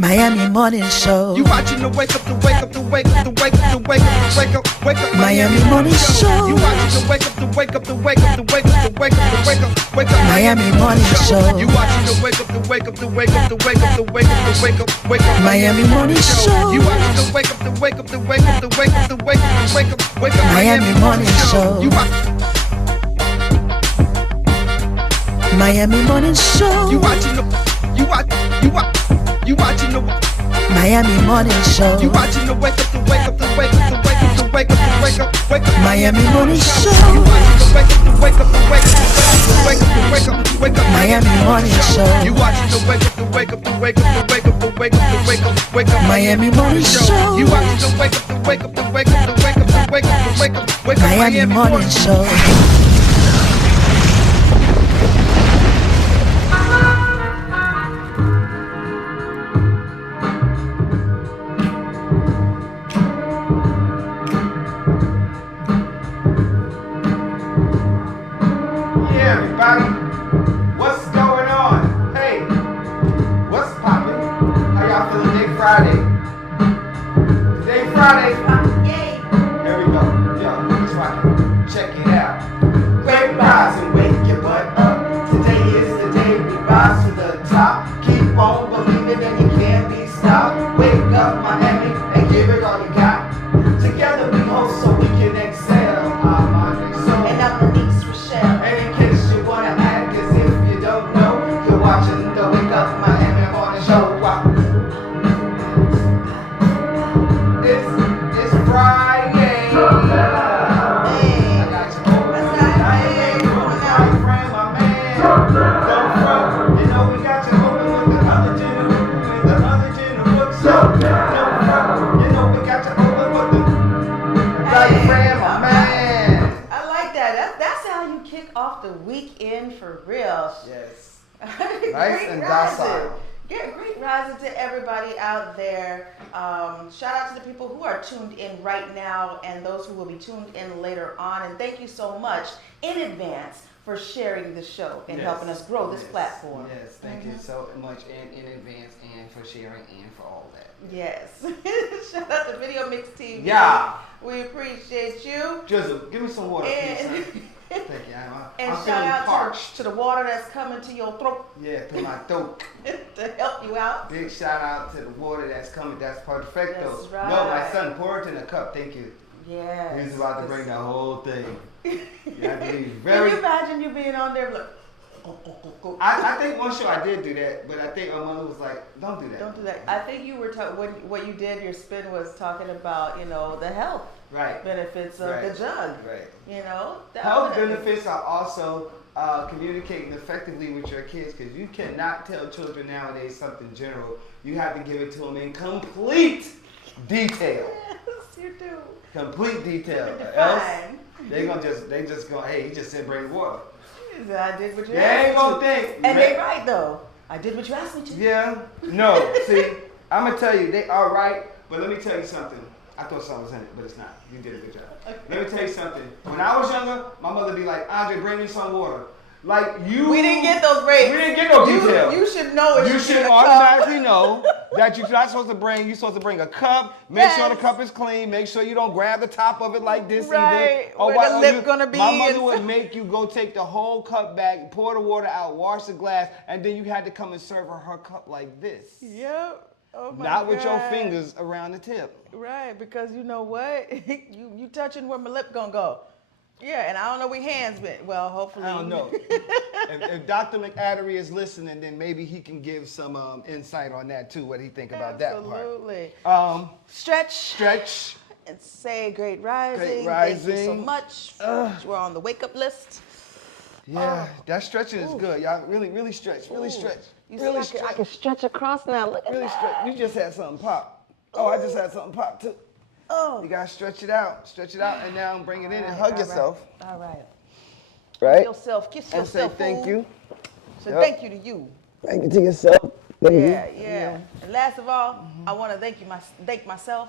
Miami Morning Show. You watching the wake up, the wake up, the wake up, the wake up, the wake up, the wake up, wake up. Miami Morning Show. You watching the wake up, the wake up, the wake up, the wake up, the wake up, the wake up, wake up. Miami Morning Show. You watching the wake up, the wake up, the wake up, the wake up, the wake up, the wake up, wake up. Miami Morning Show. You watching the wake up, the wake up, the wake up, the wake up, the wake up, the wake up, wake up. Miami Morning Show. You Miami Morning Show. You watching the you watching the Miami Morning Show. You watching the wake up, the wake up, the wake up, the wake up, the wake up, the wake up, wake up. Miami Morning Show. You watching the wake up, the wake up, the wake up, the wake up, the wake up, the wake up. Miami Morning Show. You watching the wake up, the wake up, the wake up, the wake up, the wake up, the wake up, wake up. Miami Morning Show. You watching the wake up, the wake up, the wake up, the wake up, the wake up, the wake up, wake up. Miami Morning Show. Everybody, what's going on? Hey, what's poppin'? How y'all feeling? Today Friday. Today Friday. Yay! Here we go. Yo, that's right. Check it out. Great rise and wake your butt up. Today is the day we rise to the top. Keep on believing and you can't be stopped. Wake up, Miami, and give it all you got. Together we host so we can excel. I'm Andre Soul. And I'm Denise Rochelle. And in case you wanna act as if you don't know, you're watching the Wake Up Miami Morning Show. Wow. It's Friday. Hey. I got you over. My friend, my man. Don't front. You know we got you open with the other general. The other general. So don't front. You know we got you open with the right friend, my man. I like that. That's how you kick off the weekend for real. Yes. Great Nice and rising. docile. Yeah, great rising to everybody out there. Shout out to the people who are tuned in right now and those who will be tuned in later on. And thank you so much in advance for sharing the show and helping us grow this platform. Yes, thank you so much in advance and for sharing and for all that. Yes. Shout out to Video Mix TV. Yeah. We appreciate you. Drizzle, give me some water, And, please. Thank you. I'm shout feeling out parched. to the water that's coming to your throat Yeah, to my throat. to help you out. Big shout out to the water that's coming. That's perfecto. That's right. No, my son, pour it in a cup. Thank you. Yes. He's about to bring the whole thing. Yeah, I believe Can very. you imagine you being on there like, I think one show I did do that, but I think my mother was like, "Don't do that." don't do that. I think you were what you did. Your spin was talking about the health Right. benefits of Right. the jug. Right. That Health would- benefits are also communicating effectively with your kids, because you cannot tell children nowadays something general. You have to give it to them in complete detail. Yes, you do. Complete detail. Define. Else they just go, hey, he just said bring water. I did what you They asked ain't me gonna to. think. And they right though. I did what you asked me to. Yeah. No. See, I'm gonna tell you, they are right, but let me tell you something. I thought something was in it, but it's not. You did a good job. Okay. Let me tell you something. When I was younger, my mother would be like, Andre, bring me some water. Like you. We didn't get those breaks. We didn't get no detail. You should know it. You should automatically know that you're not supposed to bring. You're supposed to bring a cup. Make sure the Yes. cup is clean. Make sure you don't grab the top of it like this Right. either. Where the lip gonna be My mother and- would make you go take the whole cup back, pour the water out, wash the glass, and then you had to come and serve her cup like this. Yep. Oh my Not with your God. fingers around the tip. Right, because you know what? you touching where my lip gonna go. Yeah, and I don't know where your hands been. Well, hopefully. I don't know. if Dr. McAddery is listening, then maybe he can give some insight on that too. What he think about that part. Absolutely. Stretch. And say great rising. Great Thank you so rising. much. We're on the wake up list. Yeah, that stretching is good. Y'all really stretch. Really stretch. You Really see, I stretch. can stretch across now. Look at Really that. stretch. You just had something pop. Oh, I just had something pop too. Oh. You gotta stretch it out. Stretch it out, and now bring it in and hug yourself. All right. Right? Kiss And say yourself. thank fool. you. So Yep. thank you to you. Thank you to yourself. Yeah. And last of all, I want to thank myself.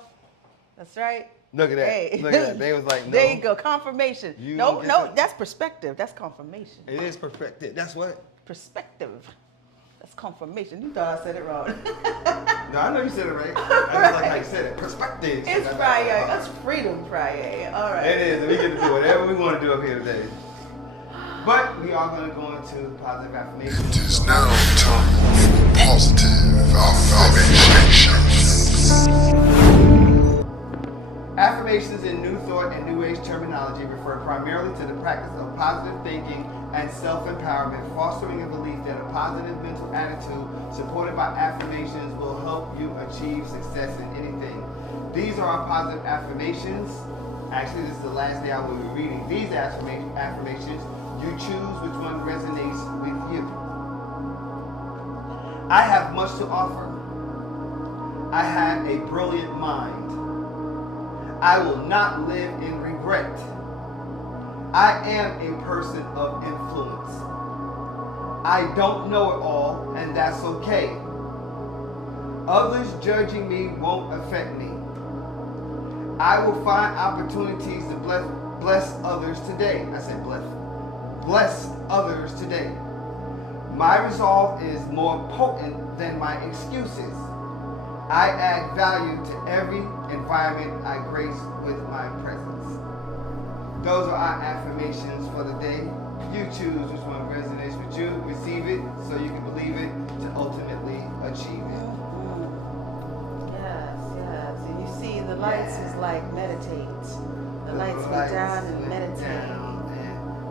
That's right. Look at that. Hey. Look at that. They was like, no. There you go. Confirmation. You No, don't get no, that. that's perspective. That's confirmation. It is perfected. That's what? Perspective. That's confirmation. You thought I said it wrong. No, I know you said it right. I just like how you said it. Perspective. It's Friday. That's Freedom Friday. All right. It is. We get to do whatever we want to do up here today. But we are going to go into positive affirmations. It is now time for positive affirmations. Affirmations in New Thought and New Age terminology refer primarily to the practice of positive thinking and self-empowerment, fostering a belief that a positive mental attitude supported by affirmations will help you achieve success in anything. These are our positive affirmations. Actually, this is the last day I will be reading these affirmations. You choose which one resonates with you. I have much to offer. I have a brilliant mind. I will not live in regret. I am a person of influence. I don't know it all, and that's okay. Others judging me won't affect me. I will find opportunities to bless others today. I said bless. Bless others today. My resolve is more potent than my excuses. I add value to every environment I grace with my presence. Those are our affirmations for the day. You choose which one resonates with you. Receive it so you can believe it to ultimately achieve it. Yes, yes. And you see, the lights is like meditate. The lights go down and meditate.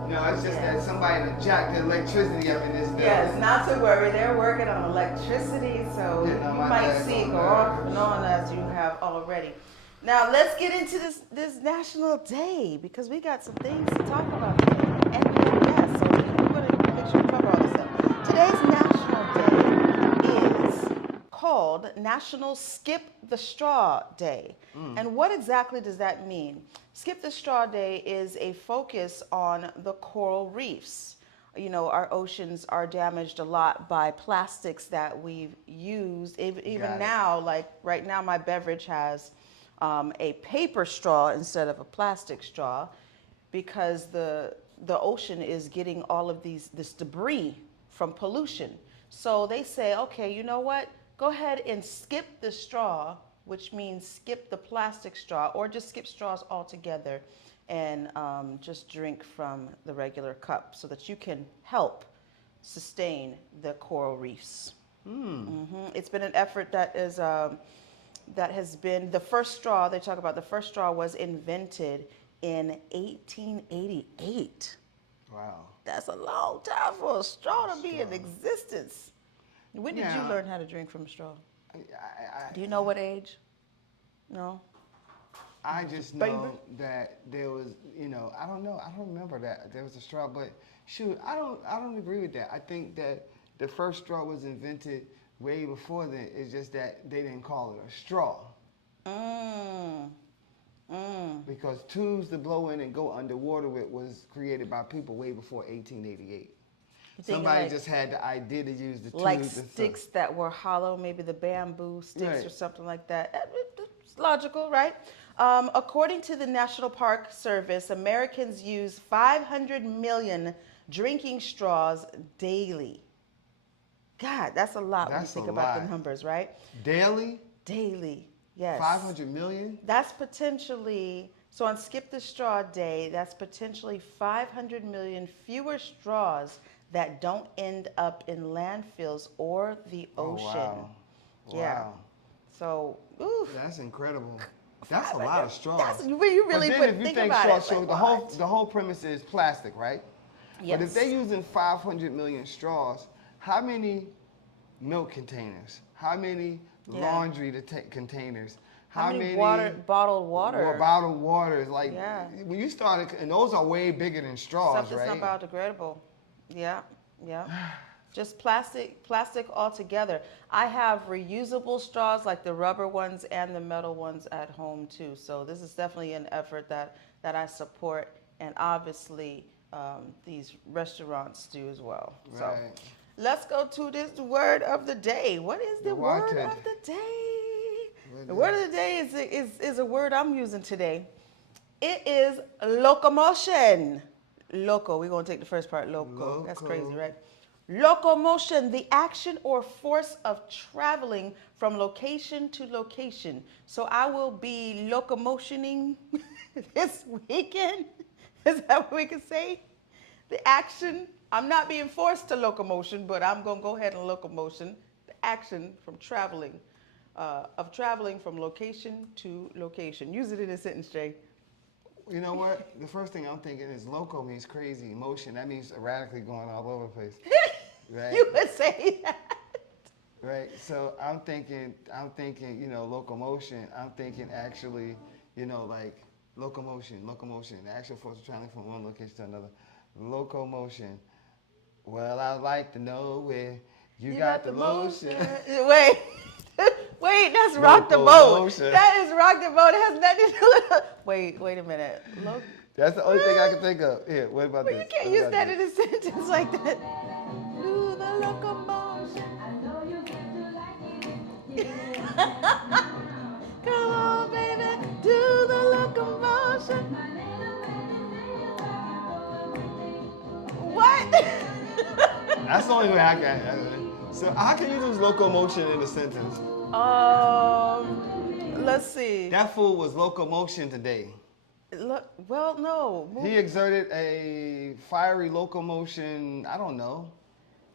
No, it's just that somebody done jacked the electricity up in this building. Yes, not to worry. They're working on electricity, so you might see it go off and on as you have already. Now, let's get into this National Day, because we got some things to talk about today. And yes, so we're going to make sure we cover all this stuff. Today's National Day is called National Skip the Straw Day. And what exactly does that mean? Skip the Straw Day is a focus on the coral reefs. You know, our oceans are damaged a lot by plastics that we've used. Even now, like right now, my beverage has a paper straw instead of a plastic straw, because the ocean is getting all of this debris from pollution. So they say, okay, you know what? Go ahead and skip the straw, which means skip the plastic straw, or just skip straws altogether and just drink from the regular cup so that you can help sustain the coral reefs. It's been an effort that has been, the first straw, they talk about the first straw was invented in 1888. Wow. That's a long time for a straw to be in existence. When did you learn how to drink from a straw? Do you know what age? No? I just know that there was, I don't know. I don't remember that there was a straw, but shoot, I don't agree with that. I think that the first straw was invented way before then. It's just that they didn't call it a straw. Because tubes to blow in and go underwater with was created by people way before 1888. Somebody just had the idea to use the tubes. Like sticks that were hollow, maybe the bamboo sticks or something like that. It's logical, right? According to the National Park Service, Americans use 500 million drinking straws daily. God, that's a lot when you think about the numbers, right? Daily? Daily, yes. 500 million? That's potentially, so on Skip the Straw Day, that's potentially 500 million fewer straws that don't end up in landfills or the ocean. Wow. Yeah. So, that's incredible. That's a lot of straws. You really think about it. So the whole premise is plastic, right? Yes. But if they're using 500 million straws, how many milk containers? How many laundry containers? How many bottled water? Bottled water is like, when you started, and those are way bigger than straws, Stuff that's right? not biodegradable. Yeah. Just plastic altogether. I have reusable straws, like the rubber ones and the metal ones at home too. So this is definitely an effort that I support, and obviously these restaurants do as well. Right. So let's go to this word of the day. What is the word of the day? The word of the day is a word I'm using today. It is locomotion. Loco. We're going to take the first part, loco. That's crazy, right? Locomotion, the action or force of traveling from location to location. So I will be locomotioning this weekend. Is that what we can say? The action, I'm not being forced to locomotion, but I'm going to go ahead and locomotion. The action from traveling, of traveling from location to location. Use it in a sentence, Jay. You know what? The first thing I'm thinking is loco means crazy. Motion, that means erratically going all over the place. Right? You would say that. Right. So I'm thinking, locomotion. I'm thinking actually, like locomotion, the actual force of traveling from one location to another. Locomotion. Well, I'd like to know where you got the motion. Wait. Wait, that's rock the boat. Locomotion. That is rock the boat. It has nothing to do with wait a minute. That's the only thing I can think of. Here, what about But this? you can't use that in a sentence like that. Do the locomotion. Come on, baby. Do the locomotion. What? That's the only way I can. So how can you use locomotion in a sentence? Let's see. That fool was locomotion today. Well, no. He exerted a fiery locomotion. I don't know.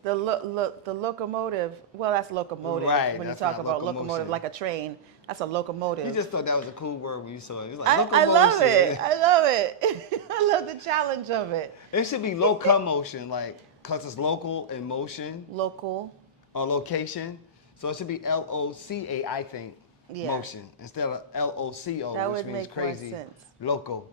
The locomotive. Well, that's locomotive. Right, When you that's talk not about locomotion. locomotive like a train, that's a locomotive. You just thought that was a cool word when you saw it. It was like I locomotion. love it. I love it. I love the challenge of it. It should be locomotion, like, because it's local and motion. Local. Or location. So it should be L-O-C-A, I think. Yeah. Motion. Instead of L-O-C-O, That which would means make crazy. more sense. Loco.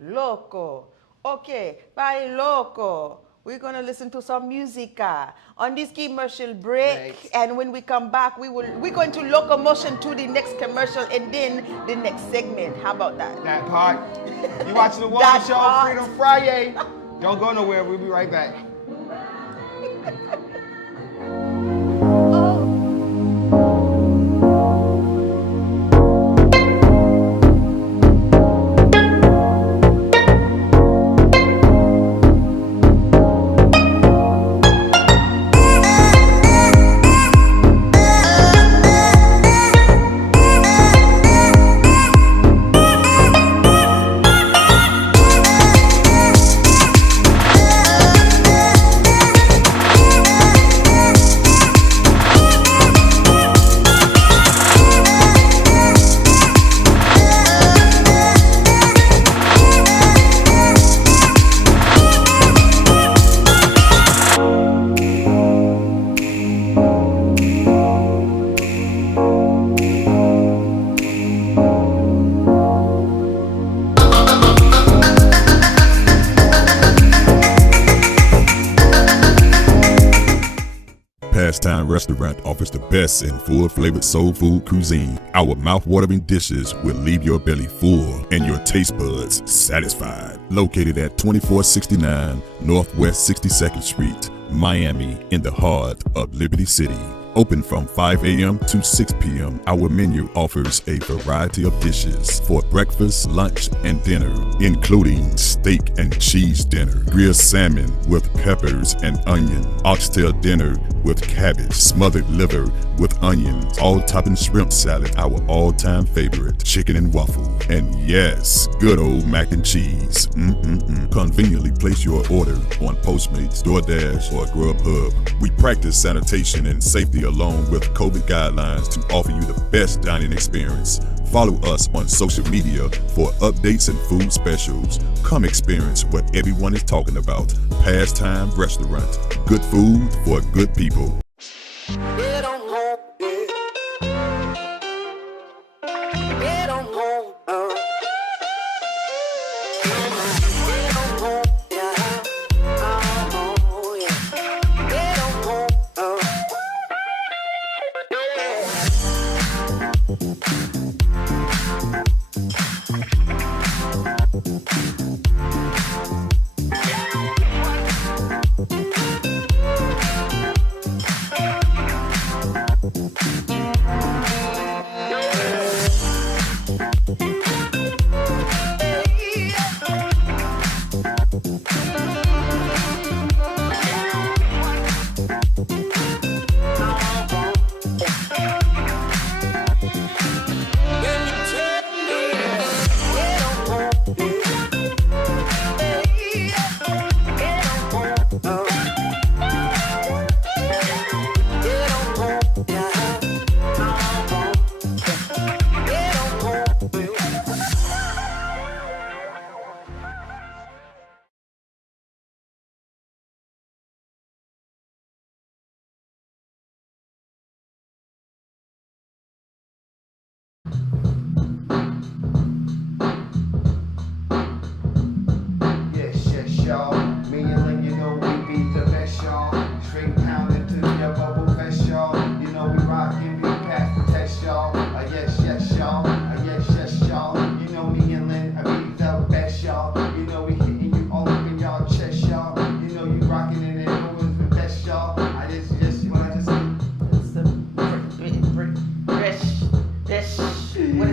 Loco. Okay, by loco, we're going to listen to some musica on this commercial break. Right. And when we come back, we're going to locomotion to the next commercial and then the next segment. How about that? That part. You watching the Woman That Show, part. Freedom Friday. Don't go nowhere. We'll be right back. Pastime Restaurant offers the best in full-flavored soul food cuisine. Our mouth-watering dishes will leave your belly full and your taste buds satisfied. Located at 2469 Northwest 62nd Street, Miami, in the heart of Liberty City. Open from 5 a.m. to 6 p.m. Our menu offers a variety of dishes for breakfast, lunch, and dinner, including steak and cheese dinner, grilled salmon with peppers and onion, oxtail dinner with cabbage, smothered liver with onions, all-topping shrimp salad, our all-time favorite, chicken and waffle, and yes, good old mac and cheese. Conveniently place your order on Postmates, DoorDash, or Grubhub. We practice sanitation and safety along with COVID guidelines to offer you the best dining experience. Follow us on social media for updates and food specials. Come experience what everyone is talking about. Pastime Restaurant. Good food for good people. Get on home, yeah. Get on home, Get on home, yeah. Oh, yeah. Get on home,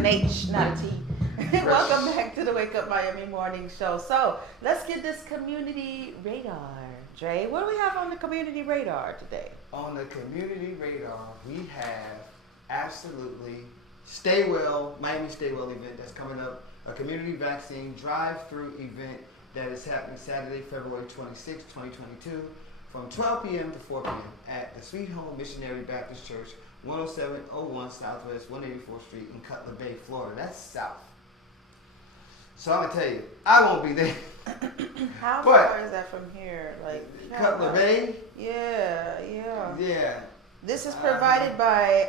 H, not a T. Welcome back to the Wake Up Miami Morning Show. So let's get this community radar. Dre, what do we have on the community radar today? On the community radar, we have absolutely Stay Well, Miami Stay Well event that's coming up. A community vaccine drive-through event that is happening Saturday, February 26, 2022, from 12 p.m. to 4 p.m. at the Sweet Home Missionary Baptist Church, 10701 Southwest 184th Street in Cutler Bay, Florida. That's south. So I'm gonna tell you, I won't be there. How But- far is that from here? Like Cutler Bay? Yeah. Yeah. This is provided by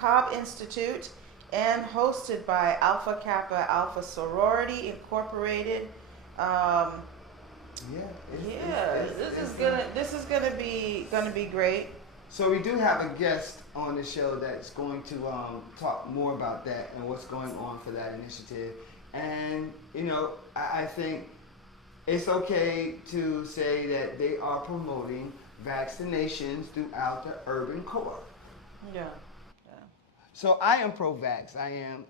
Cobb Institute and hosted by Alpha Kappa Alpha Sorority Incorporated. This is gonna be great. So we do have a guest on the show that's going to talk more about that and what's going on for that initiative. And you know, I think it's okay to say that they are promoting vaccinations throughout the urban core. Yeah. So I am pro-vax. I am,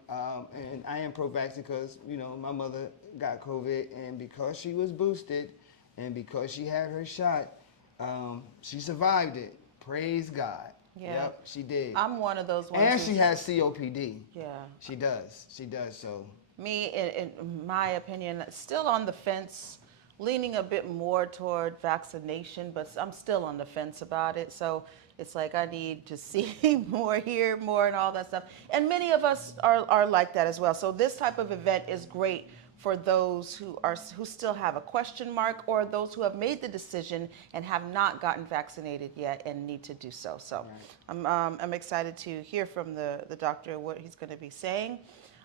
and I am pro-vax because, you know, my mother got COVID, and because she was boosted, and because she had her shot, she survived it. Praise God. Yeah. Yep, she did. I'm one of those ones. And she has COPD. Yeah. She does. She does. So. Me, in my opinion, still on the fence, leaning a bit more toward vaccination, but I'm still on the fence about it. So it's like I need to see more, hear more, and all that stuff. And many of us are like that as well. So this type of event is great for those who still have a question mark, or those who have made the decision and have not gotten vaccinated yet and need to do so. So I'm excited to hear from the doctor what he's going to be saying.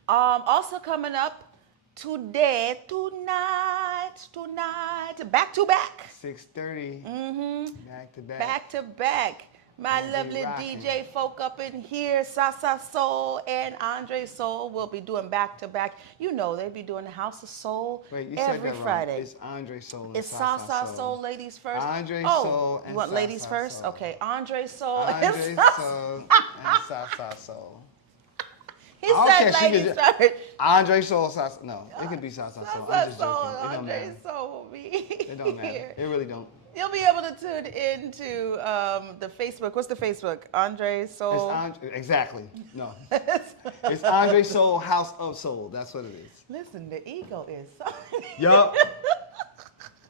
Also coming up tonight, back to back. 6:30. Back to back. Back to back. My Gonna be lovely rocking. DJ folk up in here, Sasa Soul and Andre Soul will be doing back to back. You know, they be doing the House of Soul Wait, you said every that wrong. Friday. It's Andre Soul and It's Sasa Sasa Soul, ladies first. Andre oh, Soul and you want ladies Sasa first? Soul. Okay, Andre Soul. Andre and Soul and Sasa Soul. He I don't said care, she ladies could first. Andre Soul, Sasa. No, it could be Sasa Soul. I'm Sasa just Soul joking. and It don't Andre matter. Soul will be It don't matter. here. It really don't. You'll be able to tune into the Facebook. What's the Facebook? Andre It's Soul. Andre, exactly. No. It's Andre Soul, House of Soul. That's what it is. Listen, the ego is. Yup.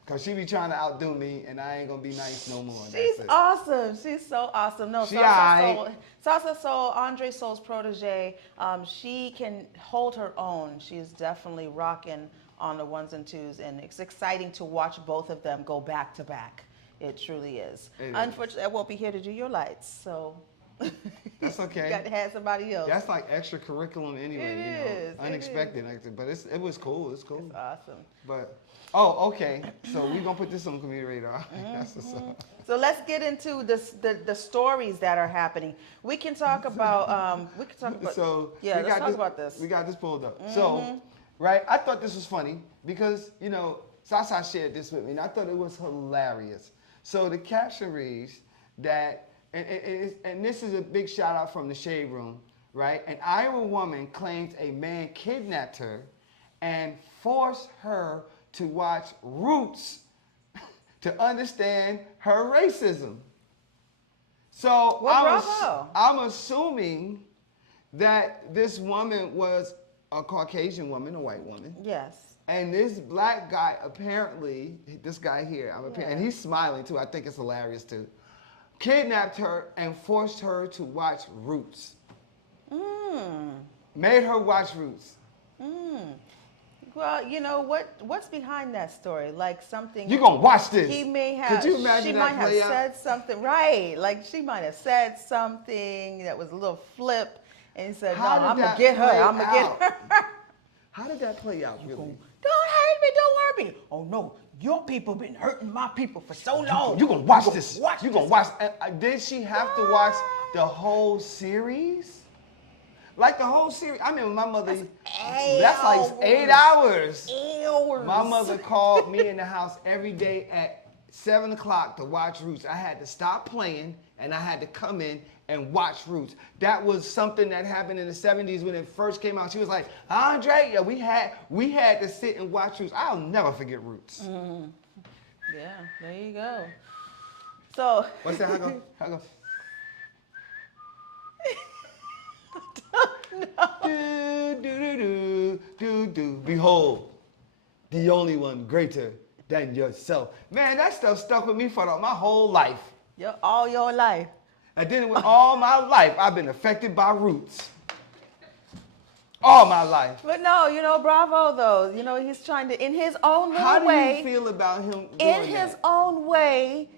Because she be trying to outdo me, and I ain't going to be nice no more. She's That's it. awesome. She's so awesome. No, She Sasa Soul, Andre Soul's protege. She can hold her own. She's definitely rocking on the ones and twos, and it's exciting to watch both of them go back to back. It truly is. It is. Unfortunately, I won't be here to do your lights, so That's okay. you got to have somebody else. That's like extra curriculum anyway, It you know, is, it unexpected. But it was cool. It's cool. Awesome. But okay. So we're gonna put this on community radar. That's what's up. So let's get into the stories that are happening. We can talk about So yeah, we let's got talk about this. We got this pulled up. So, right, I thought this was funny because, you know, Sasa shared this with me, and I thought it was hilarious. So the caption reads that, and this is a big shout out from the Shade Room, right? An Iowa woman claims a man kidnapped her and forced her to watch Roots to understand her racism. So Well, bravo. I'm assuming that this woman was a Caucasian woman, a white woman. Yes. And this black guy, apparently, this guy here, and he's smiling too, I think it's hilarious too, kidnapped her and forced her to watch Roots. Made her watch Roots. Well, you know what's behind that story? Like something You gonna watch this. he may have. Could you imagine she that might have play out? said something, right? Like she might have said something that was a little flip, and he said, "No, How did I'm gonna that get her. play I'm gonna get out? her." How did that play out, really? Don't hurt me. Don't hurt me. Oh no, your people been hurting my people for so long. You gonna watch this. Watch You gonna this. watch. Did she have to watch the whole series? Like the whole series? I mean, my mother. That's like 8 hours. Hours. My mother called me in the house every day at 7 o'clock to watch Roots. I had to stop playing and I had to come in and watch Roots. That was something that happened in the 70s when it first came out. She was like, Andre, yeah, we had to sit and watch Roots. I'll never forget Roots. Yeah, there you go. So What's that? How go? Do, do, do, do, do. Behold, the only one greater than yourself. Man, that stuff stuck with me for my whole life. all your life. And then with all my life, I've been affected by Roots. All my life. But no, bravo though. He's trying to, in his own little How do way. you feel about him doing In his that? own way,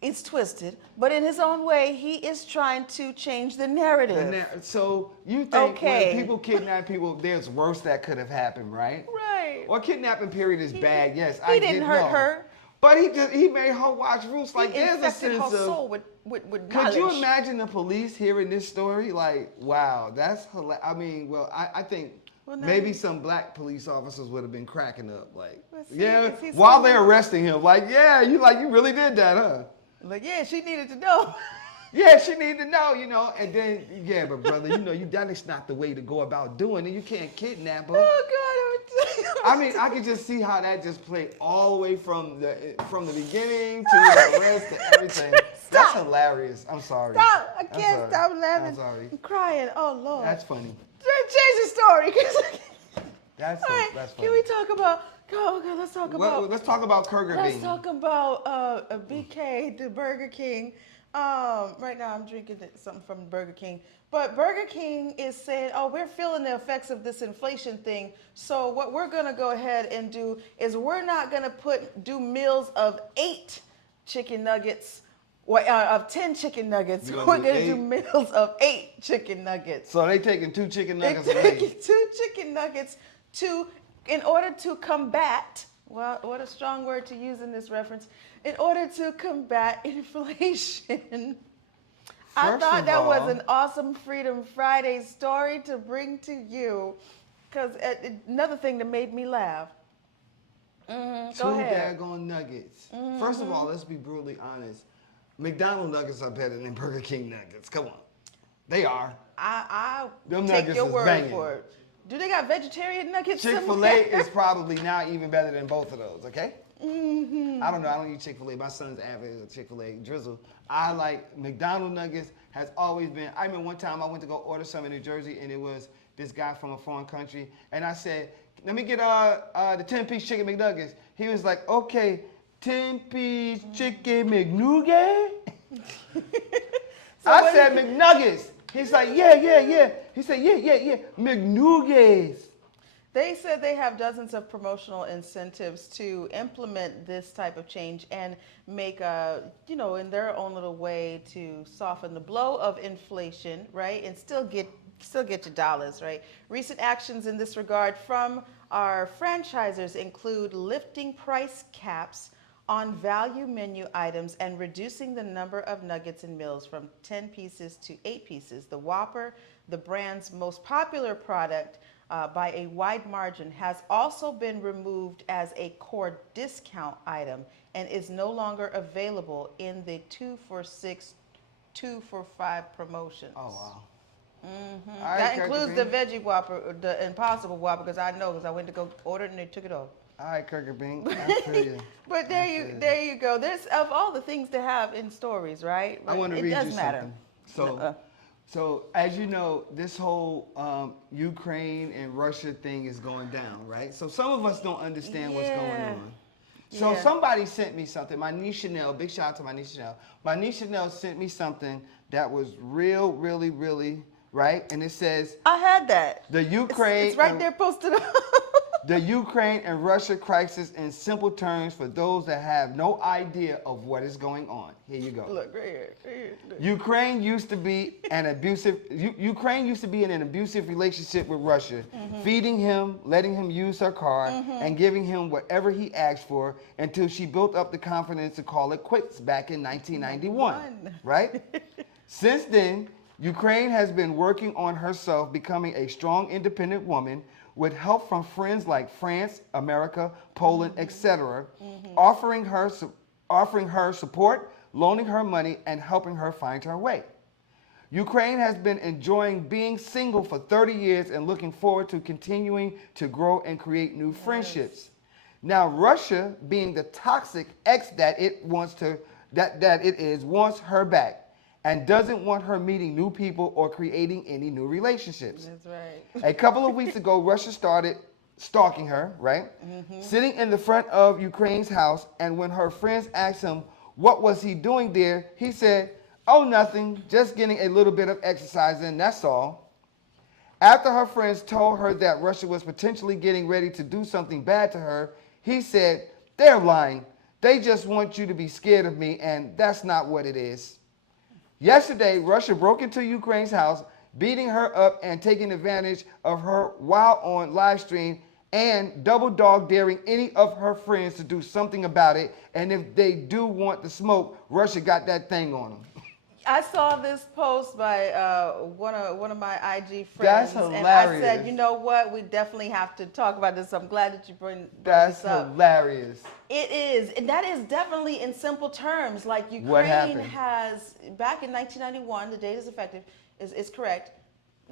it's twisted, but in his own way, he is trying to change the narrative. So you think Okay. when people kidnap people, there's worse that could have happened, right? Right. Or kidnapping period is bad, yes. He I didn't did hurt know. her. But he made her watch Roots. Like He there's a infected sense her of. soul with Could knowledge. you imagine the police hearing this story? Like, wow, that's hilarious. I mean, well, I think Well, no, maybe some black police officers would have been cracking up. Like, Well, see, yeah, is he while saying- they're arresting him. Like, yeah, you really did that, huh? Like, yeah, she needed to know. Yeah, she needed to know, and then, yeah, but brother, that is not the way to go about doing it. You can't kidnap her. Oh God. I mean, I can just see how that just played all the way from the beginning to the rest to everything. That's hilarious. I'm sorry. Stop! I I'm can't sorry. stop laughing. I'm sorry. I'm crying. Oh Lord. That's funny. Change the story. That's All right, that's funny. can we talk about? Okay, let's talk Well, about. let's talk about Kurger Let's Bean. talk about BK, the Burger King. Right now, I'm drinking something from Burger King. But Burger King is saying, oh, we're feeling the effects of this inflation thing. So what we're going to go ahead and do is we're not going to do meals of 8 chicken nuggets, of 10 chicken nuggets. You're We're gonna going do to do meals of 8 chicken nuggets. So they taking 2 chicken nuggets They're away. taking 2 chicken nuggets in order to combat, well, what a strong word to use in this reference, in order to combat inflation. I First thought of that was all- an awesome Freedom Friday story to bring to you, because another thing that made me laugh. Go 2 ahead. daggone nuggets. First of all, let's be brutally honest. McDonald's nuggets are better than Burger King nuggets. Come on. They are. I Them take nuggets your is word banging. for it. Do they got vegetarian nuggets? Chick-fil-A somewhere? is probably now even better than both of those, okay? I don't know. I don't eat Chick-fil-A. My son's avid Chick-fil-A drizzle. I like McDonald's nuggets has always been. I remember one time I went to go order some in New Jersey, and it was this guy from a foreign country, and I said, "Let me get the 10-piece chicken McNuggets." He was like, "Okay, 10-piece chicken McNugget." I said McNuggets. He's like, yeah. He said, yeah, McNuggets. They said they have dozens of promotional incentives to implement this type of change and make in their own little way to soften the blow of inflation, right? And still get your dollars, right? Recent actions in this regard from our franchisors include lifting price caps on value menu items and reducing the number of nuggets and meals from 10 pieces to 8 pieces. The Whopper, the brand's most popular product, by a wide margin, has also been removed as a core discount item and is no longer available in the 2 for $6, 2 for $5 promotions. Oh, wow. Mm-hmm. All right, That Kirk includes Bean. the veggie Whopper, the Impossible Whopper, because I went to go order it and they took it off. All right, Kirker Bing. I feel you. But there you go. There's of all the things to have in stories, right? I want to It read does you matter. something. So as you know, this whole Ukraine and Russia thing is going down, right? So some of us don't understand what's going Yeah. on. So Yeah. somebody sent me something. My niece Chanel, big shout out to my niece Chanel. My niece Chanel sent me something that was really, right? And it says, I had that. the Ukraine It's right and- there posted up. the Ukraine and Russia crisis in simple terms for those that have no idea of what is going on. Here you go. Look, right here. Look. Ukraine used to be in an abusive relationship with Russia, feeding him, letting him use her car, and giving him whatever he asked for until she built up the confidence to call it quits back in 1991. Right? Since then, Ukraine has been working on herself becoming a strong, independent woman with help from friends like France, America, Poland, etc., offering her support, loaning her money and helping her find her way. Ukraine has been enjoying being single for 30 years and looking forward to continuing to grow and create new friendships. Now, Russia, being the toxic ex that it wants her back and doesn't want her meeting new people or creating any new relationships. That's right. A couple of weeks ago, Russia started stalking her, right? Sitting in the front of Ukraine's house, and when her friends asked him what was he doing there, he said, "Oh, nothing, just getting a little bit of exercise in, that's all." After her friends told her that Russia was potentially getting ready to do something bad to her, he said, "They're lying. They just want you to be scared of me, and that's not what it is." Yesterday, Russia broke into Ukraine's house, beating her up and taking advantage of her while on live stream, and double dog daring any of her friends to do something about it. And if they do want the smoke, Russia got that thing on them. I saw this post by one of my IG friends. That's hilarious. And I said, you know what? We definitely have to talk about this. I'm glad that you brought That's this up. hilarious. It is. And that is definitely in simple terms. Like What Ukraine happened? has, back in 1991, the date is effective, is correct.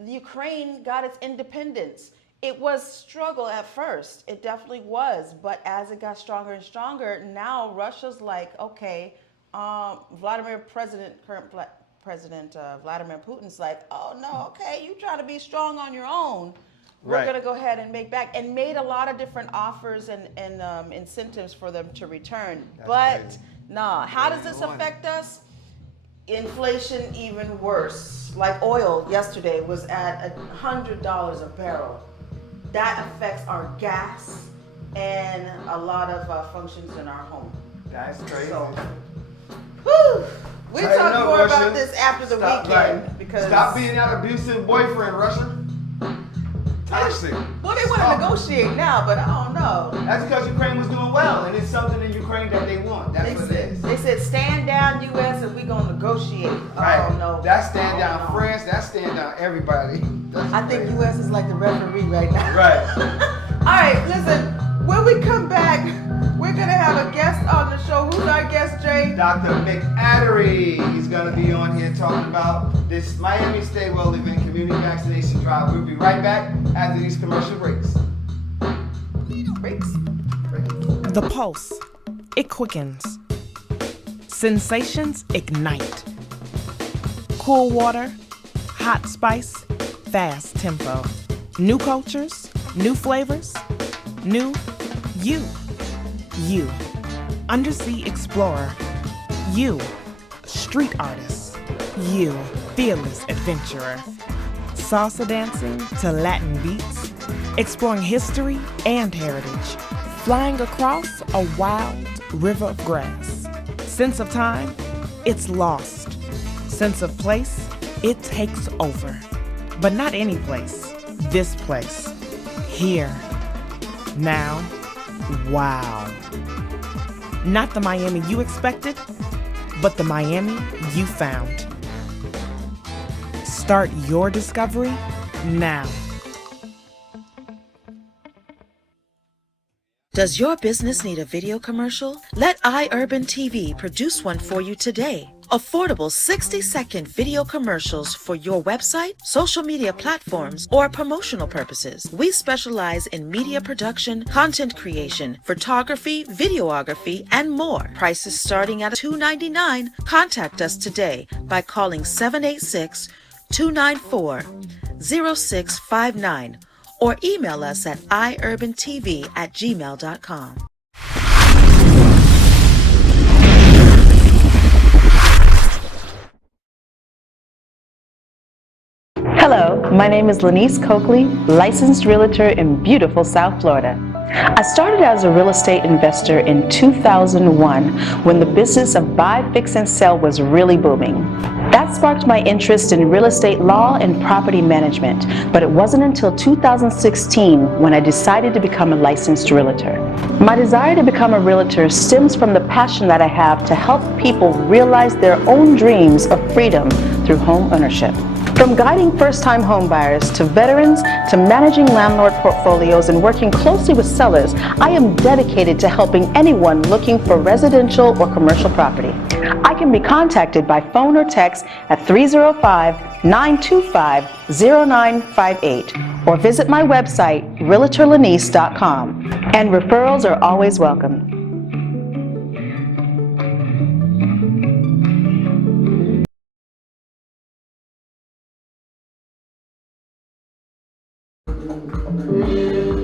Ukraine got its independence. It was struggle at first. It definitely was. But as it got stronger and stronger, now Russia's like, okay, current President Vladimir Putin's like, oh no, okay, you try to be strong on your own. We're Right. gonna go ahead and make back, and made a lot of different offers and incentives for them to return. But crazy. nah, how does this affect us? Inflation even worse. Like oil yesterday was at $100 a barrel. That affects our gas and a lot of functions in our home. That's crazy. So, whew, we'll Tighten talk up, more Russia. about this after the Stop, weekend. right. Because Stop being that abusive boyfriend, Russia. Toxic. well, they want to Stop. negotiate now, but I don't know. That's because Ukraine was doing well, and it's something in Ukraine that they want. That's what it is. They said stand down, U.S., and we're gonna negotiate. Right. Oh no. That's stand Oh, down no. France. That's stand down everybody. That's I think crazy. U.S. is like the referee right now. Right. All right, listen. When we come back, we're gonna have a guest on the show. Who's our guest, Jay? Dr. McAddery. He's going to be on here talking about this Miami Stay Well event community vaccination drive. We'll be right back after these commercial breaks. Breaks. The pulse, it quickens. Sensations ignite. Cool water, hot spice, fast tempo. New cultures, new flavors, new you. You, undersea explorer. You, street artist. You, fearless adventurer. Salsa dancing to Latin beats. Exploring history and heritage. Flying across a wild river of grass. Sense of time, it's lost. Sense of place, it takes over. But not any place. This place. Here. Now. Wow. Not the Miami you expected, but the Miami you found. Start your discovery now. Does your business need a video commercial? Let iUrban TV produce one for you today. Affordable 60-second video commercials for your website, social media platforms, or promotional purposes. We specialize in media production, content creation, photography, videography, and more. Prices starting at $2.99. Contact us today by calling 786-294-0659 or email us at iurbantv@gmail.com. Hello, my name is Lanice Coakley, licensed realtor in beautiful South Florida. I started as a real estate investor in 2001 when the business of buy, fix, and sell was really booming. That sparked my interest in real estate law and property management, but it wasn't until 2016 when I decided to become a licensed realtor. My desire to become a realtor stems from the passion that I have to help people realize their own dreams of freedom through home ownership. From guiding first-time homebuyers to veterans to managing landlord portfolios and working closely with sellers, I am dedicated to helping anyone looking for residential or commercial property. I can be contacted by phone or text at 305-925-0958 or visit my website, realtorlanice.com. And referrals are always welcome. All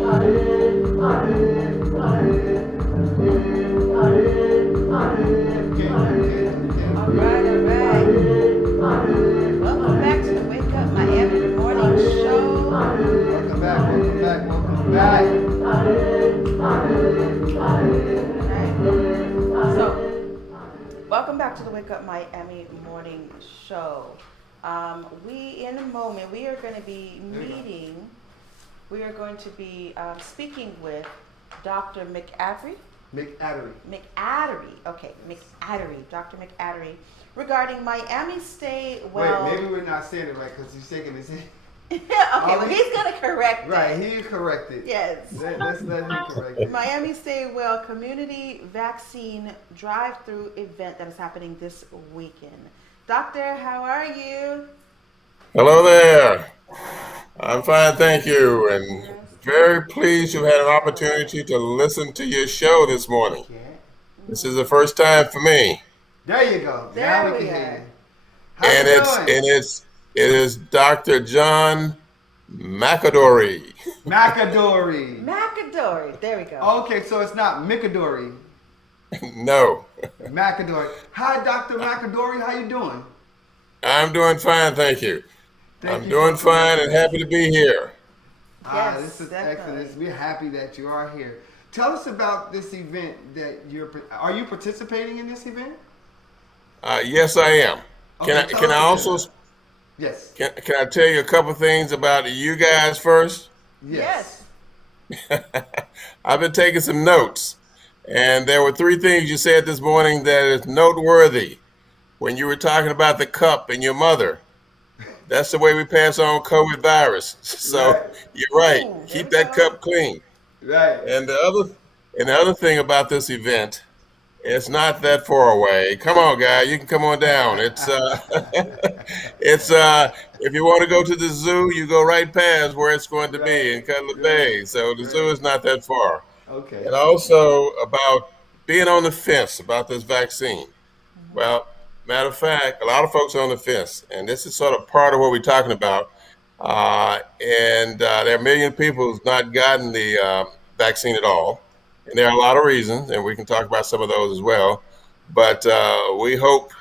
right. Welcome back to the Wake Up Miami Morning Show. Welcome back. So, welcome back to the Wake Up Miami Morning Show. In a moment, we are going to be meeting. We are going to be speaking with Dr. McAdry. Dr. McAdry, regarding Miami Stay Well. Wait, maybe we're not saying it right because he's shaking his head. Okay, well, he's going to correct it. Right, he corrected. Yes. Let's let him correct it. Miami Stay Well Community Vaccine Drive-Through event that is happening this weekend. Doctor, how are you? Hello there. I'm fine, thank you, and very pleased you had an opportunity to listen to your show this morning. This is the first time for me, There you go. Now we can hear you. How and you doing? it is Dr. John McAdory. Macadori. There we go. Okay, so it's not Micadori. No, Macadori. Hi, Dr. Macadori. How you doing? I'm doing fine, thank you. Thank I'm you doing for fine coming. and happy to be here. Yes, This is definitely. excellent. We're happy that you are here. Tell us about this event that are you participating in this event? Yes, I am. Okay, Can I also Yes. can I tell you a couple things about you guys first? Yes. I've been taking some notes, and there were three things you said this morning that is noteworthy. When you were talking about the cup and your mother, that's the way we pass on COVID virus. So Right. you're right. Ooh, there Keep we that go. cup clean. Right. And the other thing about this event, it's not that far away. Come on, guy, you can come on down. It's if you want to go to the zoo, you go right past where it's going to be in Cutler Bay. So the zoo is not that far. Okay. And also about being on the fence about this vaccine. Well, matter of fact, a lot of folks are on the fence, and this is sort of part of what we're talking about. There are a million people who've not gotten the vaccine at all, and there are a lot of reasons, and we can talk about some of those as well. But we hope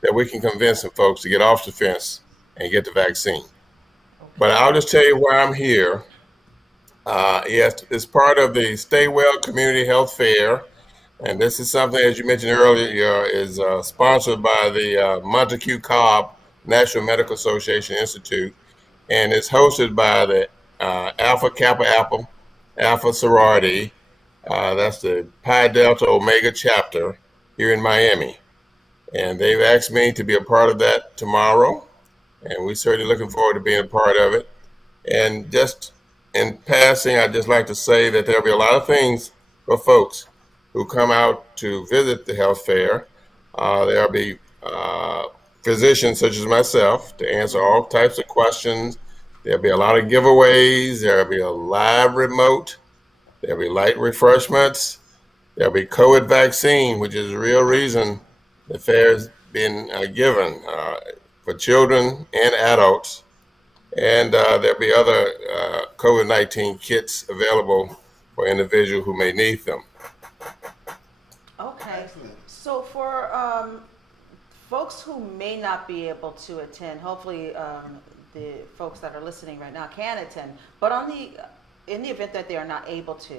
that we can convince some folks to get off the fence and get the vaccine. But I'll just tell you why I'm here. Yes, it's part of the Stay Well Community Health Fair. And this is something, as you mentioned earlier, is sponsored by the Montague Cobb National Medical Association Institute, and it's hosted by the Alpha Kappa Alpha Sorority. That's the Pi Delta Omega chapter here in Miami. And they've asked me to be a part of that tomorrow, and we're certainly looking forward to being a part of it. And just in passing, I'd just like to say that there'll be a lot of things for folks who come out to visit the health fair. There'll be physicians such as myself to answer all types of questions. There'll be a lot of giveaways. There'll be a live remote. There'll be light refreshments. There'll be COVID vaccine, which is the real reason the fair is being given for children and adults. And there'll be other COVID-19 kits available for individuals who may need them. Okay. So for folks who may not be able to attend, hopefully the folks that are listening right now can attend. But in the event that they are not able to,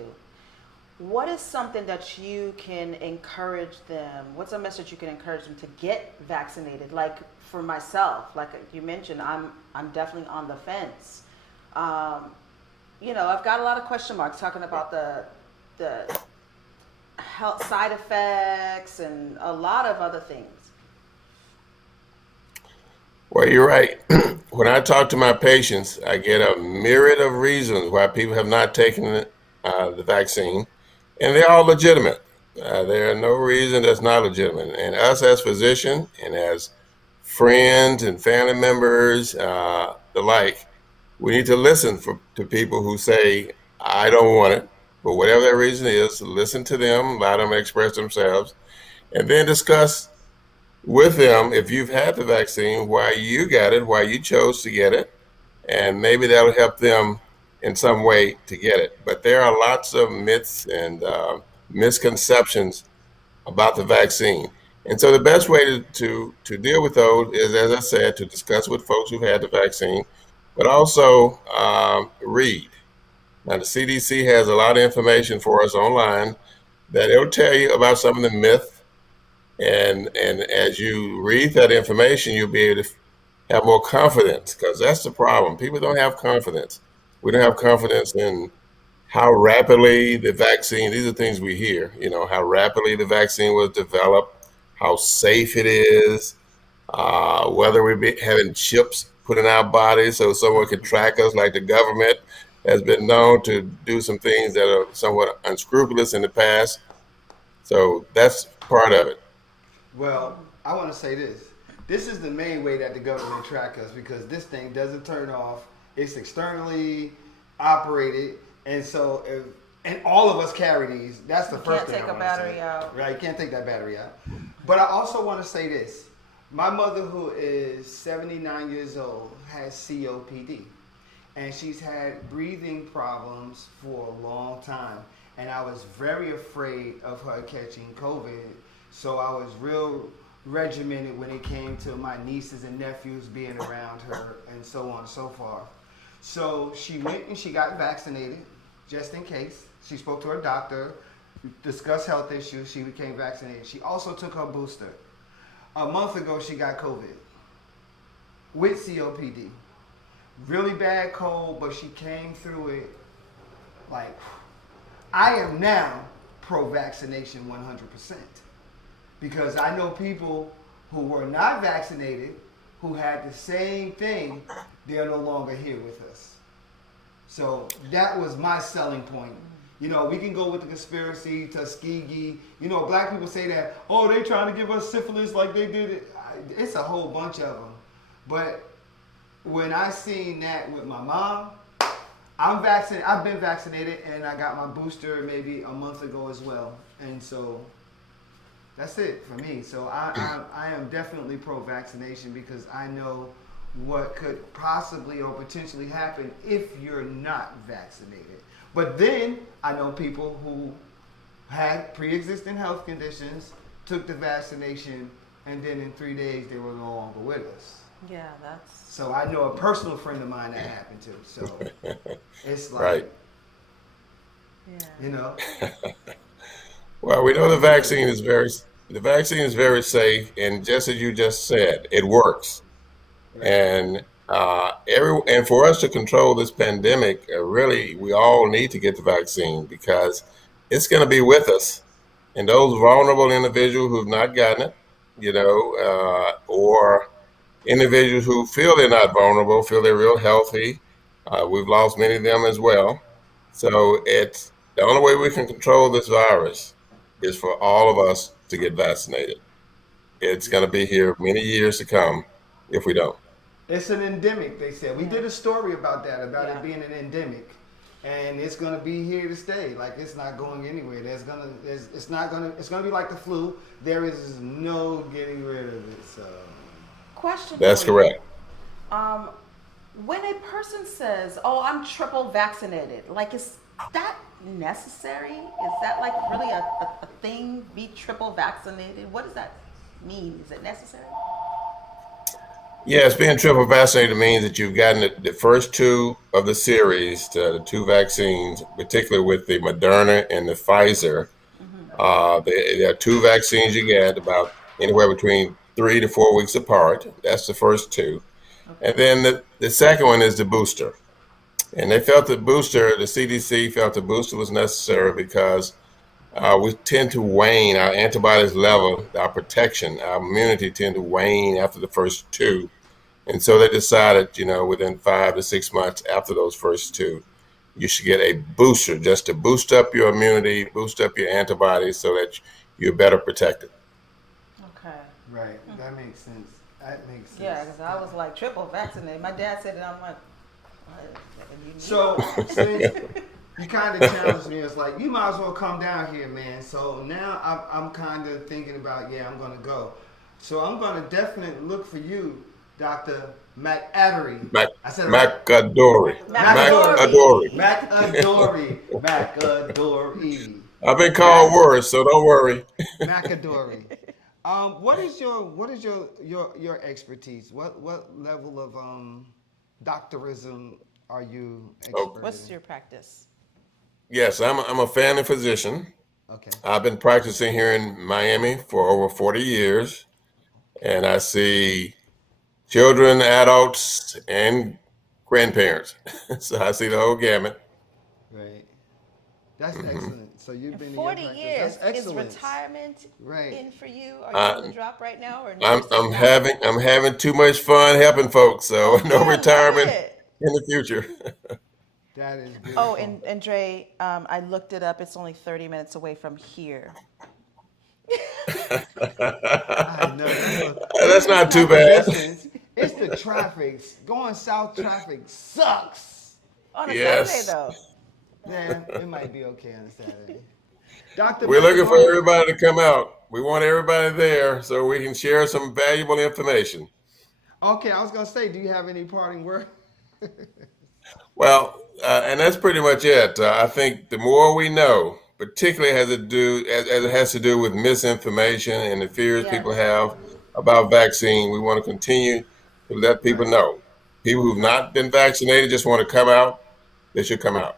what is something that you can encourage them? What's a message you can encourage them to get vaccinated? Like for myself, like you mentioned, I'm definitely on the fence. I've got a lot of question marks talking about the health side effects and a lot of other things. Well, you're right. When I talk to my patients, I get a myriad of reasons why people have not taken the vaccine, and they're all legitimate. There are no reason that's not legitimate. And us as physicians and as friends and family members, the like, we need to listen to people who say, I don't want it, but whatever their reason is, listen to them, allow them to express themselves, and then discuss with them, if you've had the vaccine, why you got it, why you chose to get it, and maybe that'll help them in some way to get it. But there are lots of myths and misconceptions about the vaccine. And so the best way to deal with those is, as I said, to discuss with folks who've had the vaccine, but also read. Now, the CDC has a lot of information for us online that it'll tell you about some of the myths. And as you read that information, you'll be able to have more confidence, because that's the problem. People don't have confidence. We don't have confidence in how rapidly the vaccine, these are things we hear, how rapidly the vaccine was developed, how safe it is, whether we're having chips put in our bodies so someone can track us, like the government has been known to do some things that are somewhat unscrupulous in the past. So that's part of it. Well, I want to say this. This is the main way that the government track us, because this thing doesn't turn off. It's externally operated, and so and all of us carry these. That's the first thing. Can't take a battery out. Right, you can't take that battery out. But I also want to say this. My mother, who is 79 years old, has COPD, and she's had breathing problems for a long time. And I was very afraid of her catching COVID. So I was real regimented when it came to my nieces and nephews being around her and so on and so forth. So she went and she got vaccinated just in case. She spoke to her doctor, discussed health issues, she became vaccinated. She also took her booster. A month ago she got COVID with COPD. Really bad cold, but she came through it. Like, I am now pro-vaccination 100%. Because I know people who were not vaccinated, who had the same thing, they're no longer here with us. So that was my selling point. We can go with the conspiracy, Tuskegee. Black people say that, oh, they trying to give us syphilis like they did it. It's a whole bunch of them. But when I seen that with my mom, I'm vaccinated. I've been vaccinated, and I got my booster maybe a month ago as well. And so that's it for me. So I am definitely pro-vaccination, because I know what could possibly or potentially happen if you're not vaccinated. But then I know people who had pre-existing health conditions, took the vaccination, and then in 3 days they were no longer with us. Yeah, that's... So I know a personal friend of mine that happened to. So it's like, Right. Yeah. Well, we know the vaccine is very safe, and just as you just said, it works. And and for us to control this pandemic, really, we all need to get the vaccine, because it's going to be with us. And those vulnerable individuals who've not gotten it, or individuals who feel they're not vulnerable, feel they're real healthy, we've lost many of them as well. So it's the only way we can control this virus is for all of us to get vaccinated. It's going to be here many years to come if we don't. It's an endemic, they said. We did a story about that, about it being an endemic. And it's going to be here to stay. Like, it's not going anywhere. It's going to be like the flu. There is no getting rid of it. So, Question. That's correct. When a person says, "Oh, I'm triple vaccinated," like, is that necessary? Is that like really a thing? Be triple vaccinated? What does that mean? Is it necessary? Yes, being triple vaccinated means that you've gotten the first two of the series, the two vaccines, particularly with the Moderna and the Pfizer. There are two vaccines you get about anywhere between 3 to 4 weeks apart. That's the first two. Okay. And then the second one is the booster. And they felt the CDC felt the booster was necessary because we tend to wane, our antibodies level, our protection, our immunity tend to wane after the first two. And so they decided, within 5 to 6 months after those first 2, you should get a booster just to boost up your immunity, boost up your antibodies so that you're better protected. Okay. Right. That makes sense. That makes sense. Yeah, because I was like triple vaccinated. My dad said it. I'm like, what? So since you kind of challenged me, it's like you might as well come down here, man. So now I'm kind of thinking about, I'm going to go. So I'm going to definitely look for you, Dr. McAdory. I said McAdory. McAdory. I've been called worse, so don't worry. McAdory. What is your expertise? What level of doctorism are you expert What's in? your practice? Yes, I'm a family physician. Okay. I've been practicing here in Miami for over 40 years, and I see children, adults, and grandparents. So I see the whole gamut. Right. That's excellent. So you've been 40 in your years. That's Is excellent. Retirement Right. in for you? Are you on the drop right now, or no? I'm having too much fun helping folks, so no retirement in the future. That is beautiful. Oh, and Dre, I looked it up. It's only 30 minutes away from here. I know. That's not too bad. It's the traffic. Going south traffic sucks. On a Yes. Saturday, though. Yeah, it might be okay on a Saturday. Dr. We're looking for McAdory. everybody to come out. We want everybody there so we can share some valuable information. Okay, I was going to say, do you have any parting words? Well, and that's pretty much it. I think the more we know, particularly as it has to do with misinformation and the fears people have about vaccine, we want to continue to let people know. People who've not been vaccinated just want to come out. They should come out.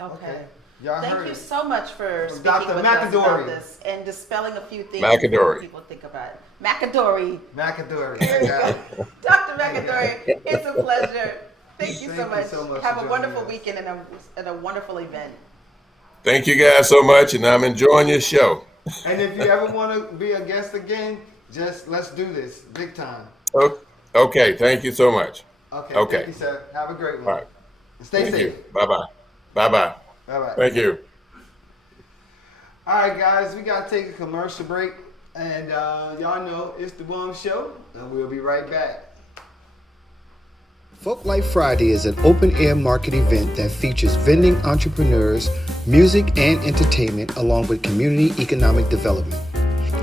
Okay. Y'all Thank heard you it. so much for From speaking Dr. with us about McAdory. this and dispelling a few things McAdory. that people think about. McAdory. McAdory. Dr. McAdory, it's a pleasure. Thank you so Thank you much. so much Have for a wonderful joining us. weekend and a wonderful event. Thank you guys so much, and I'm enjoying your show. And if you ever want to be a guest again, just let's do this big time. Okay, thank you so much. Okay. Thank you, sir. Have a great one. All right. Stay Thank safe. you. Bye-bye. Bye-bye. Bye-bye. Thank you. All right, guys, we got to take a commercial break. And y'all know it's the Bomb Show, and we'll be right back. Folk Life Friday is an open-air market event that features vending entrepreneurs, music, and entertainment, along with community economic development.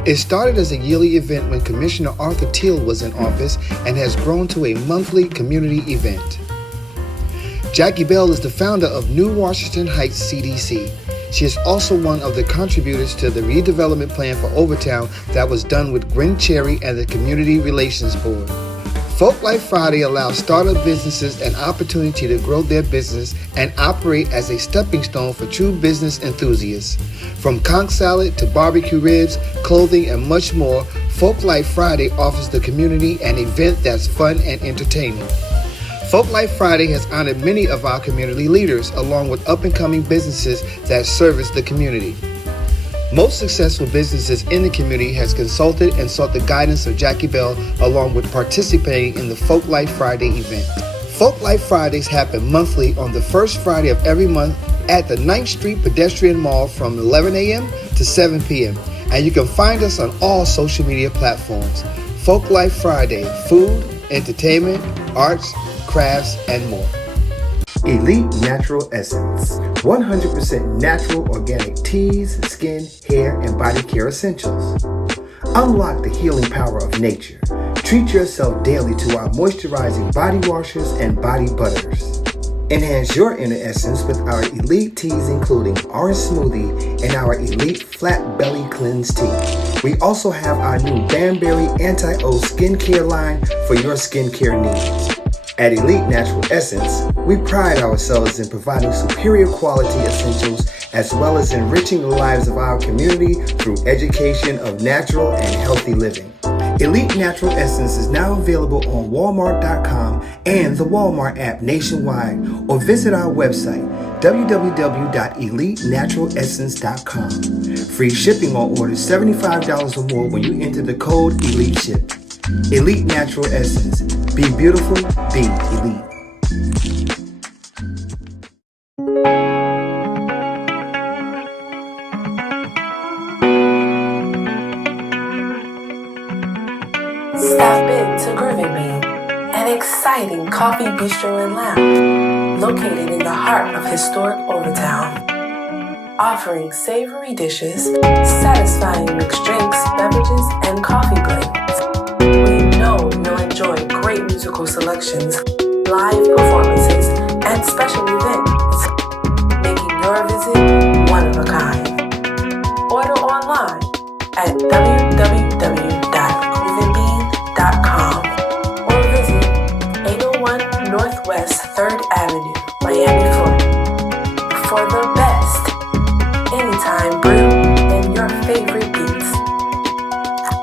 It started as a yearly event when Commissioner Arthur Teal was in office and has grown to a monthly community event. Jackie Bell is the founder of New Washington Heights CDC. She is also one of the contributors to the redevelopment plan for Overtown that was done with Gwen Cherry and the Community Relations Board. Folk Life Friday allows startup businesses an opportunity to grow their business and operate as a stepping stone for true business enthusiasts. From conch salad to barbecue ribs, clothing, and much more, Folk Life Friday offers the community an event that's fun and entertaining. Folk Life Friday has honored many of our community leaders, along with up-and-coming businesses that service the community. Most successful businesses in the community has consulted and sought the guidance of Jackie Bell, along with participating in the Folk Life Friday event. Folk Life Fridays happen monthly on the first Friday of every month at the 9th Street Pedestrian Mall from 11 a.m. to 7 p.m. And you can find us on all social media platforms. Folk Life Friday, food, entertainment, arts, crafts, and more. Elite Natural Essence. 100% natural organic teas, skin, hair, and body care essentials. Unlock the healing power of nature. Treat yourself daily to our moisturizing body washers and body butters. Enhance your inner essence with our elite teas, including orange smoothie and our elite flat belly cleanse tea. We also have our new Banberry Anti-O skincare line for your skincare needs. At Elite Natural Essence, we pride ourselves in providing superior quality essentials as well as enriching the lives of our community through education of natural and healthy living. Elite Natural Essence is now available on Walmart.com and the Walmart app nationwide, or visit our website www.elitenaturalessence.com. Free shipping on orders $75 or more when you enter the code ELITESHIP. Elite Natural Essence. Be beautiful, be elite. Stop into Groovy Bean, an exciting coffee bistro and lounge located in the heart of historic Overtown. Offering savory dishes, satisfying mixed drinks, beverages, and coffee blends. We know you'll enjoy great musical selections, live performances, and special events, making your visit one of a kind. Order online at www.groovybean.com or visit 801 Northwest 3rd Avenue, Miami, Florida, for the best anytime brew and your favorite beats.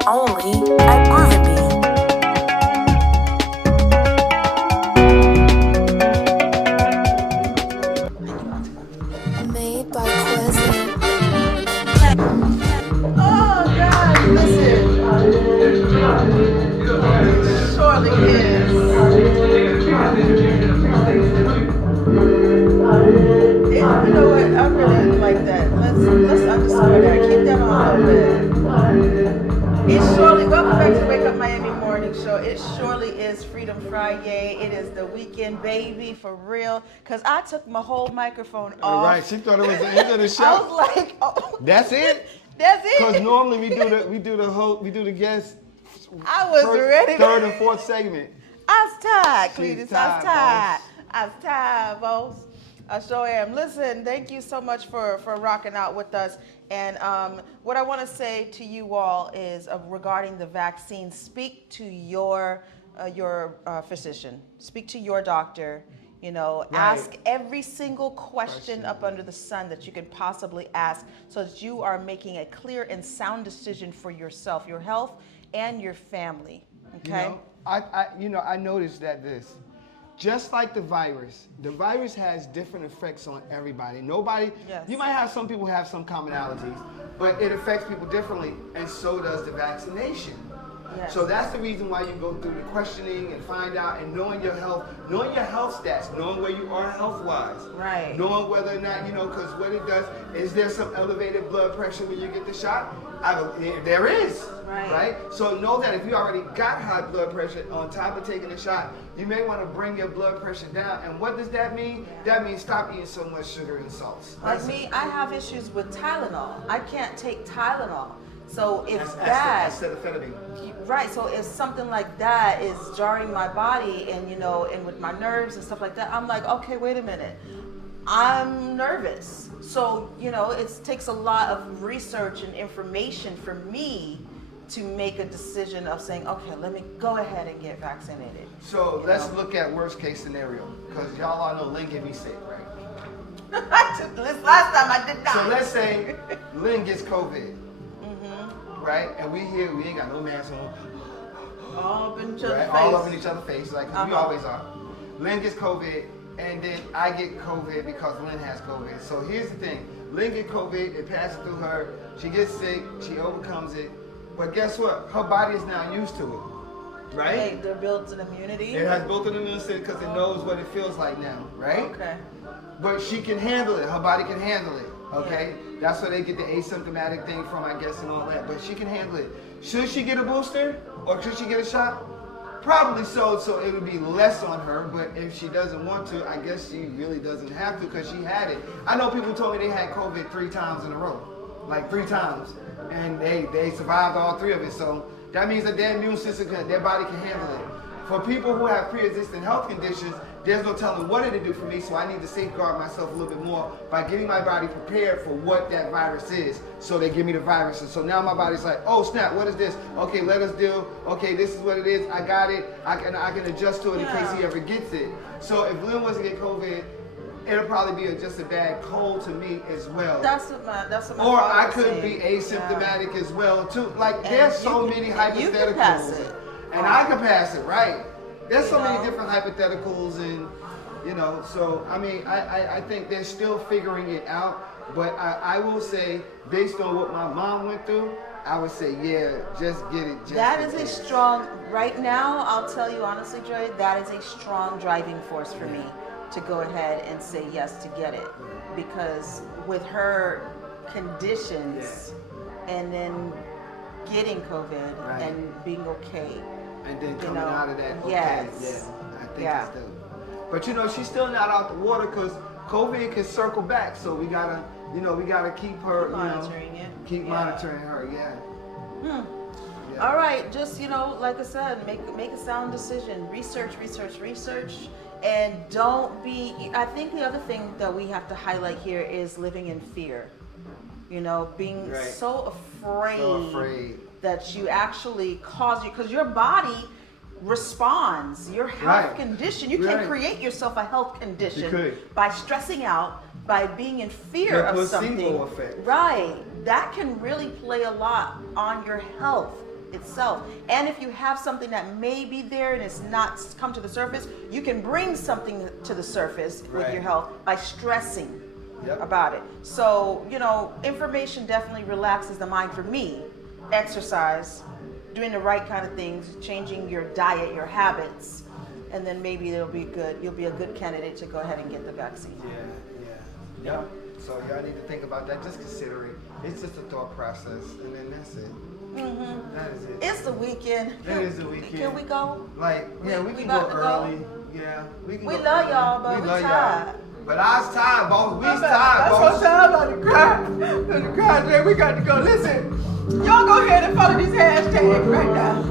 Only at Groovy Bean. Made by Quizzy. Oh God, listen. Surely is. You know what? I really like that. Let's underscore that. Keep that on a little bit. It surely, welcome back to Wake Up Miami Morning Show. It surely is Freedom Friday. It is the weekend, baby, for real. Cause I took my whole microphone off. Right, she thought it was the end of the show. I was like, oh. That's it? That's it. Because normally we do the guest. I was ready. Third and fourth segment. I was tired, She's Cletus. I was tired. I was tired, boss. I sure am. Listen, thank you so much for rocking out with us. And what I want to say to you all is regarding the vaccine, speak to your physician. Speak to your doctor. You know, Right. ask every single question up under the sun that you can possibly ask so that you are making a clear and sound decision for yourself, your health, and your family. Okay? I noticed that just like the virus has different effects on everybody. You might have some people have some commonalities, but it affects people differently, and so does the vaccination. Yes. So that's the reason why you go through the questioning and find out and knowing your health stats, knowing where you are health-wise. Right. Knowing whether or not, because what it does, is there some elevated blood pressure when you get the shot? There is. Right? So know that if you already got high blood pressure on top of taking a shot, you may want to bring your blood pressure down. And what does that mean? That means stop eating so much sugar and salts. Like me, I have issues with Tylenol. I can't take Tylenol. So if That's acetaminophen. Right, so if something like that is jarring my body and and with my nerves and stuff like that, I'm like, okay, wait a minute. I'm nervous. So, it takes a lot of research and information for me to make a decision of saying, okay, let me go ahead and get vaccinated. So let's look at worst case scenario, because y'all all know Lynn get me sick, right? Last time I did not. So let's say Lynn gets COVID. Right? And we ain't got no masks on. All up in each other's face. All up in each other's face, like we always are. Lynn gets COVID, and then I get COVID because Lynn has COVID. So here's the thing. Lynn gets COVID, it passes through her, she gets sick, she overcomes it. But guess what? Her body is now used to it. Right? Hey, they're built an immunity. It has built an immune system because it knows what it feels like now, right? Okay. But she can handle it. Her body can handle it. Okay? Yeah. That's where they get the asymptomatic thing from, I guess, and all that. But she can handle it. Should she get a booster? Or should she get a shot? Probably so it would be less on her. But if she doesn't want to, I guess she really doesn't have to because she had it. I know people told me they had COVID 3 times in a row. Like 3 times. And they survived all 3 of it. So that means that their immune system, their body can handle it. For people who have pre-existing health conditions, there's no telling what it'll do for me, so I need to safeguard myself a little bit more by getting my body prepared for what that virus is. So they give me the virus, and so now my body's like, oh snap, what is this? Okay, let us deal. Okay, this is what it is. I got it. I can adjust to it in case he ever gets it. So if Lynn was to get COVID, it'll probably be just a bad cold to me as well. That's what my or father I could said. be asymptomatic as well too. Like And there's so many you can pass hypotheticals. it. And I can pass it, right? There's so many different hypotheticals and so I mean I think they're still figuring it out. But I will say, based on what my mom went through, I would say, yeah, just get it. That is a strong, right now, I'll tell you honestly, Joy, that is a strong driving force for me to go ahead and say yes to get it. Because with her conditions and then getting COVID and being okay. And then coming out of that, okay, yes. I think it's dope. But you know, she's still not out the water because COVID can circle back. So we gotta, we gotta keep her, monitoring keep monitoring her, All right, just, like I said, make a sound decision. Research. And don't be, I think the other thing that we have to highlight here is living in fear. Being so afraid that you actually because your body responds. Your health condition, you can create yourself a health condition by stressing out, by being in fear of something. Effect. Right. That can really play a lot on your health itself. And if you have something that may be there and it's not come to the surface, you can bring something to the surface with your health by stressing about it. So, information definitely relaxes the mind for me. Exercise, doing the right kind of things, changing your diet, your habits, and then maybe you'll be a good candidate to go ahead and get the vaccine. Yeah. So y'all need to think about that. Just consider it. It's just a thought process, and then that's it. That is it. It's the weekend. It is the weekend. Can we go? We can go early. Yeah, we can. We love y'all, but we tired. But I was tired, boss. We tired, boss. I'm about to cry. Jay. We got to go. Listen, y'all go ahead and follow these hashtags right now.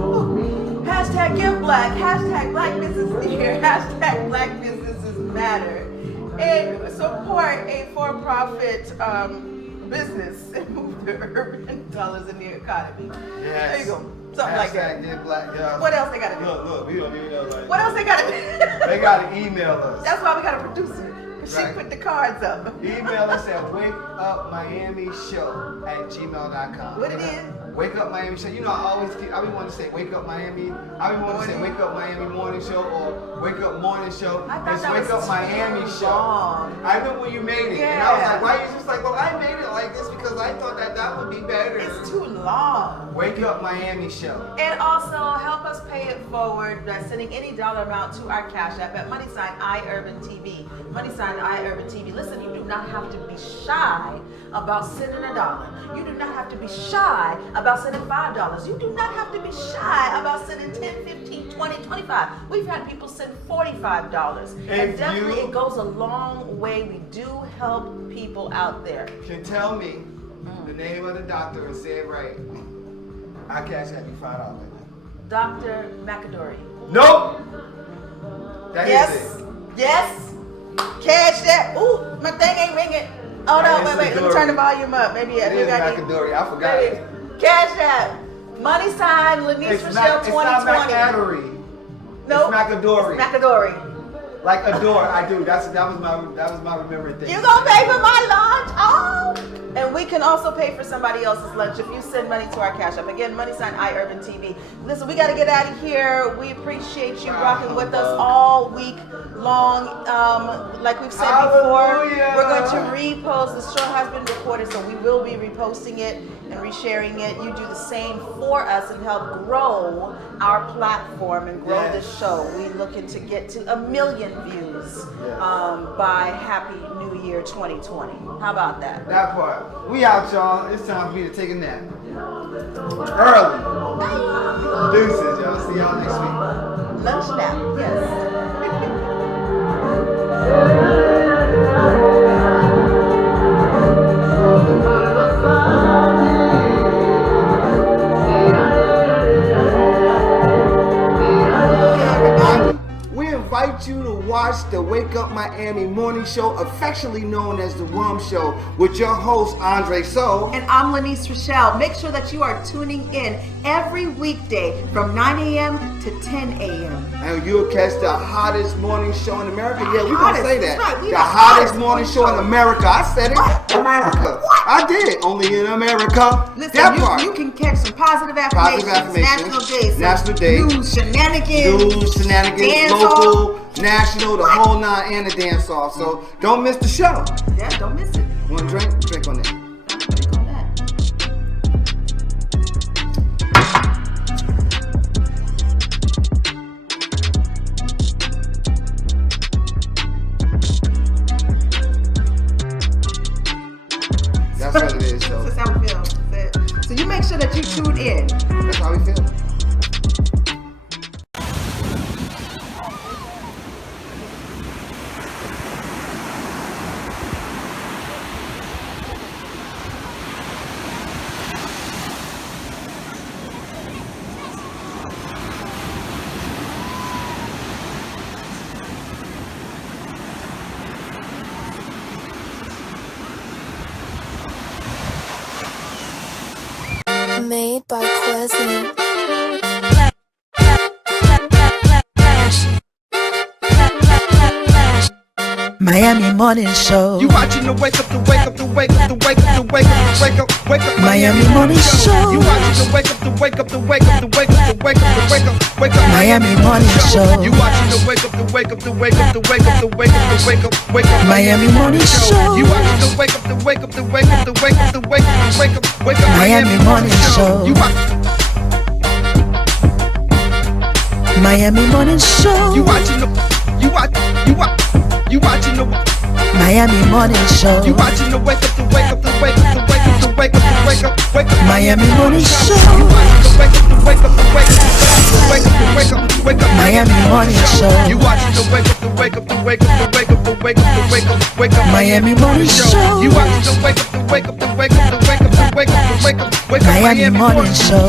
Hashtag Give Black. Hashtag Black Businesses Here. Hashtag Black Businesses Matter. And support a for-profit business and move the urban dollars in the economy. Yes. There you go. Something like that. Give Black. Yeah. What else they got to do? Look, we don't even know. What else they got to do? They got to email us. That's why we got a producer. She put the cards up. Email us at wakeupmiamishow@gmail.com. What it is? Wake Up Miami Show. I be wanting to say Wake Up Miami. I be wanting to say Wake Up Miami Morning Show or Wake Up Morning Show. It's Wake Up Miami Show. I remember when you made it. And I was like, why are you just like, well, I made it like this because I thought that would be better. It's too long. Wake Up Miami Show. And also help us pay it forward by sending any dollar amount to our Cash App at #IUrbanTV. #IUrbanTV. Listen, you do not have to be shy about sending $1. You do not have to be shy about sending $5. You do not have to be shy about sending $10, $15, $20, $25. We've had people send $45. And definitely it goes a long way. We do help people out there. Can tell me the name of the doctor and say it right. I Cash App you $5. Dr. McAdory. Nope. That is it. Yes. Cash that. Ooh, my thing ain't ringing. Oh no, wait. Let me turn the volume up. Maybe it is McAdory. I forgot it. Cash that. Money sign Lanice Rochelle 2020. It's not McAdory. No. It's McAdory. McAdory. Like adore. I do. That was my remembering thing. You gonna pay for my lunch? Oh. And we can also pay for somebody else's lunch if you send money to our Cash App. Again, money sign iUrbanTV. Listen, we got to get out of here. We appreciate you rocking with us all week long. Like we've said before, we're going to repost. The show has been recorded, so we will be reposting it and resharing it. You do the same for us and help grow our platform and grow this show. We're looking to get to 1 million views by Happy New Year 2020. How about that? That part. We out, y'all. It's time for me to take a nap. Early. Deuces, y'all. See y'all next week. Lunch nap, yes. We invite you to watch the Wake Up Miami Morning Show, affectionately known as the Rum Show, with your host, Andre So. And I'm Lanice Rochelle. Make sure that you are tuning in every weekday from 9 a.m. to 10 a.m. And you'll catch the hottest morning show in America. Yeah, we're going to say that. Right. The hottest morning show in America. I said it. America. I did. Only in America. Listen, you can catch some positive affirmations. National Days. News, shenanigans. Dance local, national, the whole nine, and the dance off. So don't miss the show. Yeah, don't miss it. Want a drink? Drink on that. Drink on that. That's what it is, so. That's how we feel. So you make sure that you tune in. That's how we feel. Made by Quezzy. Miami Morning Show. You watching the wake up, the wake up, the wake up, the wake up, the wake up, the wake up, wake up. Miami Morning Show. You watching the wake up, the wake up, the wake up, the wake up, the wake up, the wake up, wake up. Miami Morning Show. You watching the wake up, the wake up, the wake up, the wake up, the wake up, the wake up, wake up. Miami Morning Show. You watching the wake up, the wake up, the wake up, the wake up, the wake up, the wake up, wake up. Miami Morning Show. You Miami Morning Show. You watching the you watching the Miami Morning Show. You watching the wake up, the wake up, the wake up, the wake up, the wake up, the wake up, wake up. Miami Morning Show. You watching the wake up, the wake up, the wake up, the wake up, the wake up, the wake up. Miami Morning Show. You watching the wake up, the wake up, the wake up, the wake up, the wake up, the wake up, wake up. Miami Morning Show. You watching the wake up, the wake up, the wake up, the wake up, the wake up, the wake up, wake up. Miami Morning Show.